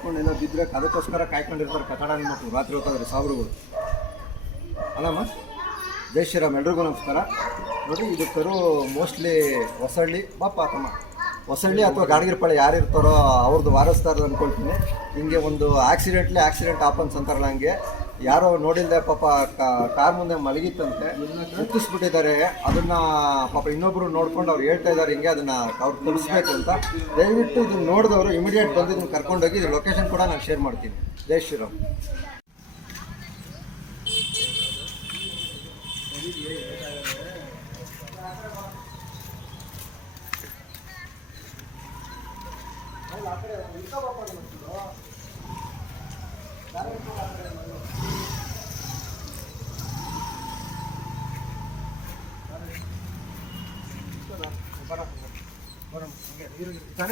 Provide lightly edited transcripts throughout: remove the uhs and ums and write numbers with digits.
ಕುತ್ಕೊಂಡೆಲ್ಲ ಬಿದ್ದರೆ ಅದಕ್ಕೋಸ್ಕರ ಕಾಯ್ಕೊಂಡಿರ್ತಾರೆ ಕಟ್ಟಡ ಮಕ್ಕಳು ರಾತ್ರಿ ಹೊತ್ತಾದ್ರೆ ಸಾವಿರಗಳು ಅಲ್ಲಮ್ಮ. ಜೈ ಶ್ರೀರಾಮ್, ಎಲ್ರಿಗೂ ನಮಸ್ಕಾರ. ನೋಡಿ ಇದು ಕರು ಮೋಸ್ಟ್ಲಿ ಹೊಸಳ್ಳಿ ತಮ್ಮ ಹೊಸಳ್ಳಿ ಅಥವಾ ಗಾಣಗಿರಪಾಳ್ಯ ಯಾರು ಇರ್ತಾರೋ ಅವ್ರದ್ದು ವಾರಸ್ತಾರ ಅಂದ್ಕೊಳ್ತೀನಿ. ಹಿಂಗೆ ಒಂದು ಆಕ್ಸಿಡೆಂಟ್ ಆಪನ್ಸ್ ಅಂತಾರಲ್ಲ, ಹಂಗೆ ಯಾರೋ ನೋಡಿಲ್ಲದೆ ಪಾಪ ಕಾರ್ ಮುಂದೆ ಮಲಗಿತ್ತಂತೆ, ಮುಟ್ಟಿಸ್ಬಿಟ್ಟಿದ್ದಾರೆ. ಅದನ್ನು ಪಾಪ ಇನ್ನೊಬ್ಬರು ನೋಡ್ಕೊಂಡು ಅವ್ರು ಹೇಳ್ತಾ ಇದ್ದಾರೆ ಹಿಂಗೆ ಅದನ್ನು ಅವ್ರು ತೋರಿಸ್ಬೇಕು ಅಂತ. ದಯವಿಟ್ಟು ಇದನ್ನು ನೋಡಿದವರು ಇಮಿಡಿಯೇಟ್ ಬಂದು ಇದನ್ನು ಕರ್ಕೊಂಡೋಗಿ ಇದು ಲೊಕೇಶನ್ ಕೂಡ ನಾನು ಶೇರ್ ಮಾಡ್ತೀನಿ. ಜೈ ಶ್ರೀರಾಮ್.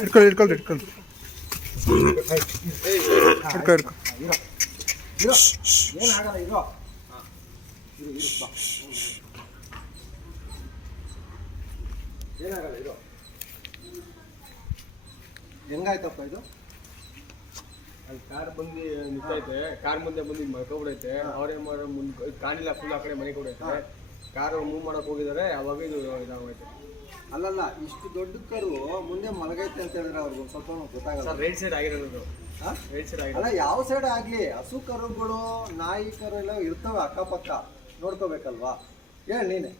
ಇಟ್ಕೊಳ್ಳಿ ಏನಾಗಲ್ಲ, ಇರೋ ಏನಾಗಲ್ಲ, ಇರೋ. ಹೆಂಗಾಯ್ತಪ್ಪ ಇದು? ಅಲ್ಲಿ ಕಾರ್ ಬಂದು ನಿಂತೈತೆ, ಕಾರ್ ಮುಂದೆ ಬಂದು ಮಲ್ಕೊಬಿಡೈತೆ. ಅವ್ರೇನ್ ಮಾಡೋ ಮುಂದೆ ಕಾಣಿಲ್ಲ, ಫುಲ್ ಆ ಕಡೆ ಮನೆ ಕೊಡೈತೆ. ಕಾರ್ ಮೂವ್ ಮಾಡಕ್ ಹೋಗಿದ್ದಾರೆ, ಅವಾಗ ಇದು ಇದಾಗೈತೆ. ಅಲ್ಲಲ್ಲ, ಇಷ್ಟು ದೊಡ್ಡ ಕರು ಮುಂದೆ ಮಲಗೈತೆ ಅಂತ ಹೇಳಿದ್ರೆ ಅವ್ರಿಗೆ ಒಂದು ಸ್ವಲ್ಪ ಗೊತ್ತಾಗಲ್ಲ. ರೈಟ್ ಸೈಡ್ ಆಗಿರೋದು, ರೈಟ್ ಸೈಡ್ ಆಗಿರೋದು. ಅಲ್ಲ, ಯಾವ ಸೈಡ್ ಆಗಲಿ ಹಸು ಕರುಗಳು ನಾಯಿ ಕರು ಎಲ್ಲ ಇರ್ತವೆ ಅಕ್ಕಪಕ್ಕ, ನೋಡ್ಕೋಬೇಕಲ್ವಾ? ಹೇಳಿ ನೀನೆ.